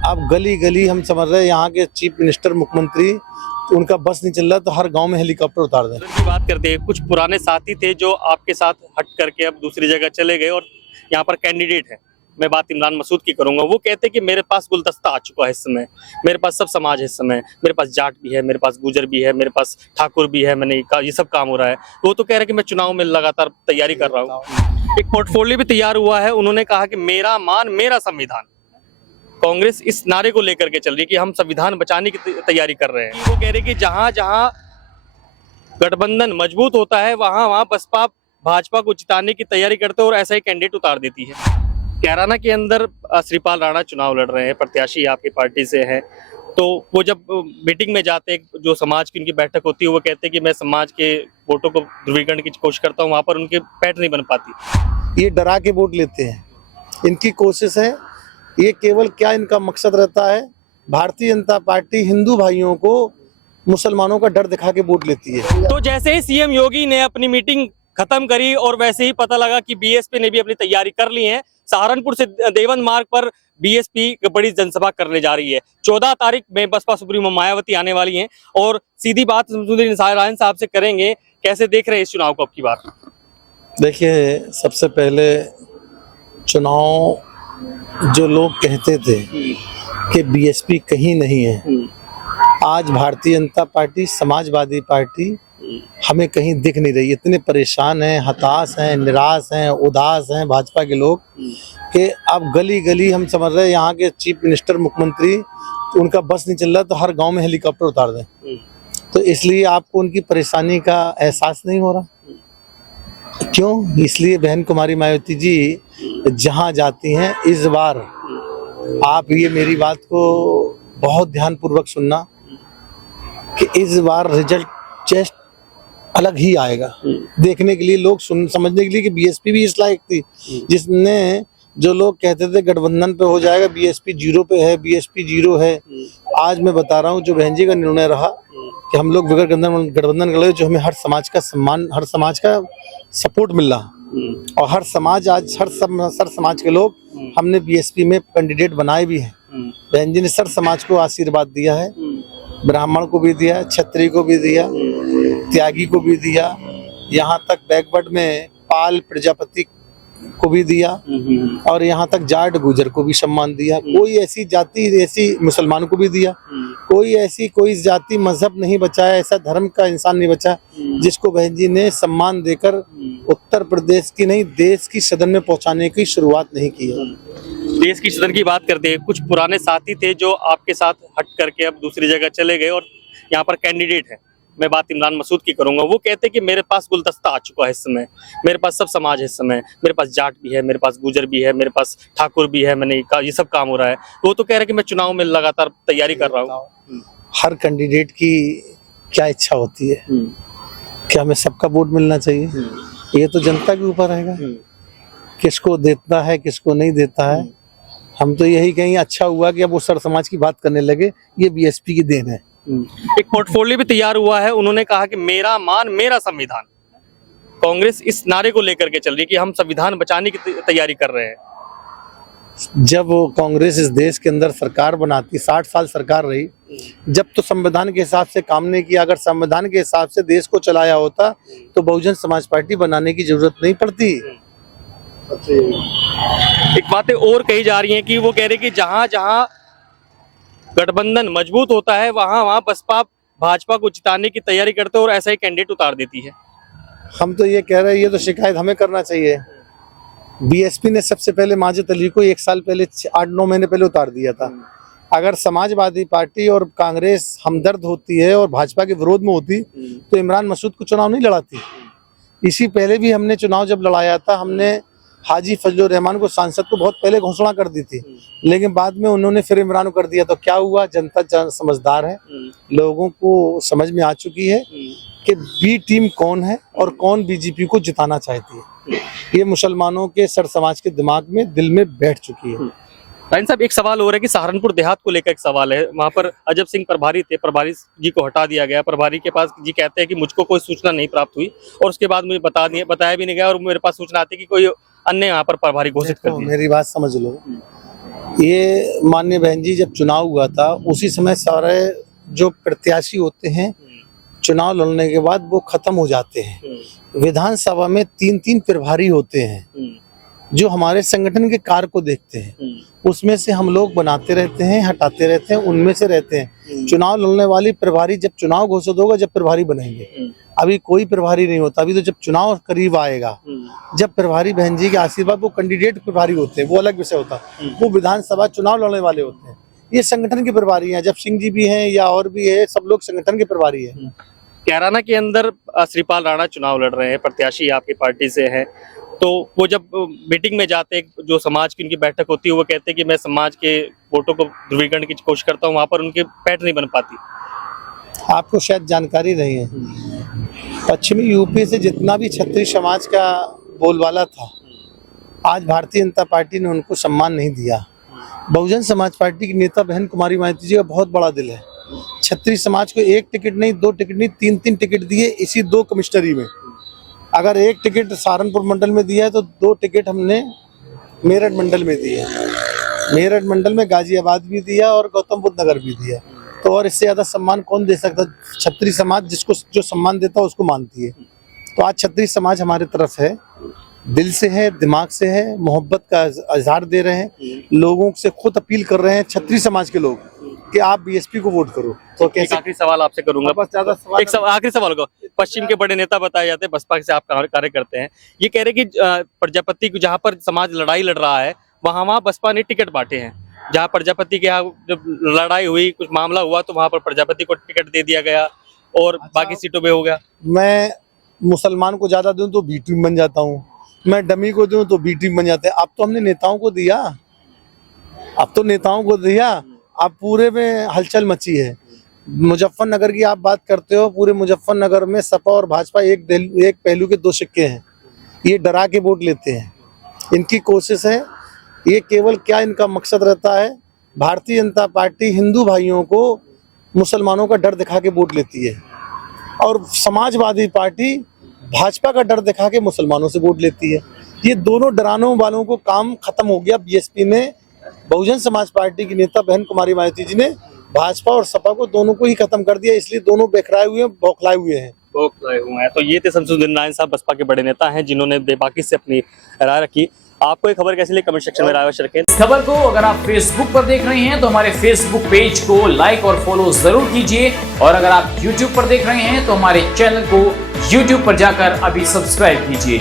अब गली गली हम समझ रहे हैं यहाँ के चीफ मिनिस्टर मुख्यमंत्री उनका बस नहीं चल रहा तो हर गांव में हेलीकॉप्टर उतार दें। की बात करते हैं, कुछ पुराने साथी थे जो आपके साथ हट करके अब दूसरी जगह चले गए और यहाँ पर कैंडिडेट हैं। मैं बात इमरान मसूद की करूंगा। वो कहते हैं कि मेरे पास गुलदस्ता आ चुका है इस समय, मेरे पास सब समाज है इस समय, मेरे पास जाट भी है, मेरे पास गुजर भी है, मेरे पास ठाकुर भी है, मैंने ये सब काम हो रहा है। तो वो तो कह रहे हैं कि मैं चुनाव में लगातार तैयारी कर रहा हूँ। एक पोर्टफोलियो भी तैयार हुआ है। उन्होंने कहा कि मेरा मान मेरा संविधान। कांग्रेस इस नारे को लेकर के चल रही है कि हम संविधान बचाने की तैयारी कर रहे हैं। वो कह रहे हैं कि जहां जहां गठबंधन मजबूत होता है वहां वहां बसपा भाजपा को जिताने की तैयारी करते हैं और ऐसा ही कैंडिडेट उतार देती है। कैराना के अंदर श्रीपाल राणा चुनाव लड़ रहे हैं, प्रत्याशी आपकी पार्टी से हैं। तो वो जब मीटिंग में जाते हैं, जो समाज की उनकी बैठक होती है, वो कहते हैं कि मैं समाज के वोटों को ध्रुवीकरण की कोशिश करता हूँ। वहां पर उनकी पैठ नहीं बन पाती। ये डरा के वोट लेते हैं। इनकी कोशिश है, ये केवल क्या इनका मकसद रहता है, भारतीय जनता पार्टी हिंदू भाइयों को मुसलमानों का डर दिखा के वोट लेती है। तो जैसे ही सीएम योगी ने अपनी मीटिंग खत्म करी और वैसे ही पता लगा कि बीएसपी ने भी अपनी तैयारी कर ली है। सहारनपुर से देवन मार्ग पर बीएसपी बड़ी जनसभा करने जा रही है। 14 तारीख में बसपा सुप्रीमो मायावती आने वाली हैं और सीधी बात शमसुद्दीन नारायण साहब से करेंगे। कैसे देख रहे हैं इस चुनाव को अब की बार? देखिए, सबसे पहले चुनाव जो लोग कहते थे कि बीएसपी कहीं नहीं है, आज भारतीय जनता पार्टी समाजवादी पार्टी हमें कहीं दिख नहीं रही। इतने परेशान हैं, हताश हैं, निराश हैं, उदास हैं भाजपा के लोग कि अब गली गली हम समझ रहे हैं यहाँ के चीफ मिनिस्टर मुख्यमंत्री उनका बस नहीं चल रहा तो हर गांव में हेलीकॉप्टर उतार दें। तो इसलिए आपको उनकी परेशानी का एहसास नहीं हो रहा। क्यों? इसलिए बहन कुमारी मायावती जी जहाँ जाती हैं, इस बार आप ये मेरी बात को बहुत ध्यानपूर्वक सुनना कि इस बार रिजल्ट जस्ट अलग ही आएगा। देखने के लिए लोग समझने के लिए कि बीएसपी भी इस लायक थी, जिसने जो लोग कहते थे गठबंधन पे हो जाएगा, बीएसपी 0 पे है, बीएसपी 0 है। आज मैं बता रहा हूँ जो बहन जी का निर्णय रहा कि हम लोग बगैर गठबंधन कर, जो हमें हर समाज का सम्मान, हर समाज का सपोर्ट मिल रहा और हर समाज आज हर समाज के लोग हमने बीएसपी में कैंडिडेट बनाए भी हैं। बहन जी ने सर समाज को आशीर्वाद दिया है, ब्राह्मण को भी दिया, क्षत्रिय को भी दिया, त्यागी को भी दिया, यहाँ तक बैकवर्ड में पाल प्रजापति को भी दिया और यहाँ तक जाट गुजर को भी सम्मान दिया। कोई ऐसी जाति, ऐसी मुसलमान को भी दिया, कोई जाति मजहब नहीं बचा है, ऐसा धर्म का इंसान नहीं बचा जिसको बहन जी ने सम्मान देकर उत्तर प्रदेश की नहीं देश की सदन में पहुंचाने की शुरुआत नहीं की है। देश की सदन की बात करते हैं, कुछ पुराने साथी थे जो आपके साथ हट करके अब दूसरी जगह चले गए और यहाँ पर कैंडिडेट हैं। मैं बात इमरान मसूद की करूंगा। वो कहते हैं कि मेरे पास गुलदस्ता आ चुका है इस समय, मेरे पास सब समाज है इस समय, मेरे पास जाट भी है, मेरे पास गुजर भी है, मेरे पास ठाकुर भी है, मैंने ये सब काम हो रहा है। तो वो तो कह रहे हैं कि मैं चुनाव में लगातार तैयारी कर रहा हूँ। हर कैंडिडेट की क्या इच्छा होती है, क्या हमें सबका वोट मिलना चाहिए? ये तो जनता के ऊपर रहेगा, किसको देता है किसको नहीं देता है। हम तो यही कहेंगे अच्छा हुआ कि अब वो सर समाज की बात करने लगे, ये बीएसपी की देन है। एक पोर्टफोलियो भी तैयार हुआ है। उन्होंने कहा कि मेरा मान मेरा संविधान। कांग्रेस इस नारे को लेकर के चल रही है कि हम संविधान बचाने की तैयारी कर रहे हैं। जब वो कांग्रेस इस देश के अंदर सरकार बनाती, 60 साल सरकार रही, जब तो संविधान के हिसाब से काम नहीं किया। अगर संविधान के हिसाब से देश को चलाया होता तो बहुजन समाज पार्टी बनाने की जरूरत नहीं पड़ती। एक बातें और कही जा रही हैं कि वो कह रहे हैं कि जहां जहां गठबंधन मजबूत होता है वहां वहां बसपा भाजपा को जिताने की तैयारी करते हैं और ऐसा ही कैंडिडेट उतार देती है। हम तो ये कह रहे हैं, ये तो शिकायत हमें करना चाहिए। बीएसपी ने सबसे पहले माजिद अली को 1 साल पहले 8-9 महीने पहले उतार दिया था। अगर समाजवादी पार्टी और कांग्रेस हमदर्द होती है और भाजपा के विरोध में होती तो इमरान मसूद को चुनाव नहीं लड़ाती। इसी पहले भी हमने चुनाव जब लड़ाया था, हमने हाजी फजलुर रहमान को सांसद को बहुत पहले घोषणा कर दी थी, लेकिन बाद में उन्होंने फिर इमरान को कर दिया। तो क्या हुआ? जनता समझदार है, लोगों को समझ में आ चुकी है कि बी टीम कौन है और कौन बीजेपी को जिताना चाहती है। ये मुसलमानों के सर समाज के दिमाग में, दिल में बैठ चुकी है। राइन साहब, एक सवाल हो रहा है कि सहारनपुर देहात को लेकर एक सवाल है। वहाँ पर अजब सिंह प्रभारी थे, प्रभारी जी को हटा दिया गया। प्रभारी के पास जी कहते हैं कि मुझको कोई सूचना नहीं प्राप्त हुई और उसके बाद मुझे बताया भी नहीं गया और मेरे पास सूचना आती है कि कोई अन्य यहाँ पर प्रभारी घोषित कर दिया। मेरी बात समझ लो, ये माननीय बहन जी, जब चुनाव हुआ था उसी समय सारे जो प्रत्याशी होते हैं चुनाव लड़ने के बाद वो खत्म हो जाते हैं। विधानसभा में 3-3 प्रभारी होते हैं जो हमारे संगठन के कार्य को देखते हैं। उसमें से हम लोग बनाते रहते हैं, हटाते रहते हैं, उनमें से रहते हैं। चुनाव लड़ने वाली प्रभारी जब चुनाव घोषित होगा जब प्रभारी बनेंगे। अभी कोई प्रभारी नहीं होता, अभी तो जब चुनाव करीब आएगा जब प्रभारी बहन जी के आशीर्वाद, वो कैंडिडेट प्रभारी होते हैं, वो अलग विषय होता है। वो विधानसभा चुनाव लड़ने वाले होते हैं, ये संगठन के प्रभारी हैं। जब सिंह जी भी हैं या और भी है, सब लोग संगठन के प्रभारी हैं। कैराना के अंदर श्रीपाल राणा चुनाव लड़ रहे हैं, प्रत्याशी आपकी पार्टी से हैं, तो वो जब मीटिंग में जाते हैं, जो समाज की उनकी बैठक होती है, वो कहते हैं कि मैं समाज के वोटों को ध्रुवीकरण की कोशिश करता हूँ, वहाँ पर उनके पैठ नहीं बन पाती। आपको शायद जानकारी नहीं है, पश्चिमी यूपी से जितना भी क्षत्रिय समाज का बोलबाला था, आज भारतीय जनता पार्टी ने उनको सम्मान नहीं दिया। बहुजन समाज पार्टी की नेता बहन कुमारी माइती जी का बहुत बड़ा दिल है। क्षत्रिय समाज को 1 टिकट नहीं, 2 टिकट नहीं, 3-3 टिकट दिए इसी 2 कमिश्नरी में। अगर 1 टिकट सहारनपुर मंडल में दिया है तो 2 टिकट हमने मेरठ मंडल में दिए। मेरठ मंडल में गाजियाबाद भी दिया और गौतम बुद्ध नगर भी दिया। तो और इससे ज्यादा सम्मान कौन दे सकता? क्षत्रिय समाज जिसको जो सम्मान देता है उसको मानती है। तो आज क्षत्रिय समाज हमारे तरफ है, दिल से है, दिमाग से है, मोहब्बत का इजहार दे रहे हैं। लोगों से खुद अपील कर रहे हैं क्षत्रिय समाज के लोग कि आप बीएसपी को वोट करो। तो कैसे? आखिरी सवाल आपसे करूंगा, बस ज्यादा सवाल, एक आखिरी सवाल को। पश्चिम के बड़े नेता बताए जाते हैं, बसपा से आप कार्य करते हैं, ये कह रहे कि प्रजापति को जहाँ पर समाज लड़ाई लड़ रहा है वहाँ बसपा ने टिकट बांटे हैं। जहाँ प्रजापति के यहाँ जब लड़ाई हुई, कुछ मामला हुआ, तो वहाँ पर प्रजापति को टिकट दे दिया गया और बाकी सीटों पे हो गया। मैं मुसलमान को ज्यादा दूं तो बी टीम बन जाता हूँ, मैं डमी को दूं तो बी टीम बन जाते हैं। अब तो हमने नेताओं को दिया, अब तो नेताओं को दिया, अब पूरे में हलचल मची है। मुजफ्फरनगर की आप बात करते हो, पूरे मुजफ्फरनगर में सपा और भाजपा एक पहलू के 2 सिक्के हैं। ये डरा के वोट लेते हैं, इनकी कोशिश है। ये केवल क्या इनका मकसद रहता है? भारतीय जनता पार्टी हिंदू भाइयों को मुसलमानों का डर दिखा के वोट लेती है और समाजवादी पार्टी भाजपा का डर दिखा के मुसलमानों से वोट लेती है। ये दोनों डराने वालों को काम खत्म हो गया। बीएसपी ने, बहुजन समाज पार्टी की नेता बहन कुमारी माइती जी ने भाजपा और सपा को दोनों को ही खत्म कर दिया, इसलिए दोनों बेखराए हुए हैं, बौखलाए हुए हैं। तो ये थे शमसुद्दीन नारायण साहब, बसपा के बड़े नेता हैं, जिन्होंने बेबाकी से अपनी राय रखी। आपको ये खबर कैसी लगी कमेंट सेक्शन में राय अवश्य रखें। इस खबर को अगर आप फेसबुक पर देख रहे हैं तो हमारे फेसबुक पेज को लाइक और फॉलो जरूर कीजिए, और अगर आप यूट्यूब पर देख रहे हैं तो हमारे चैनल को यूट्यूब पर जाकर अभी सब्सक्राइब कीजिए।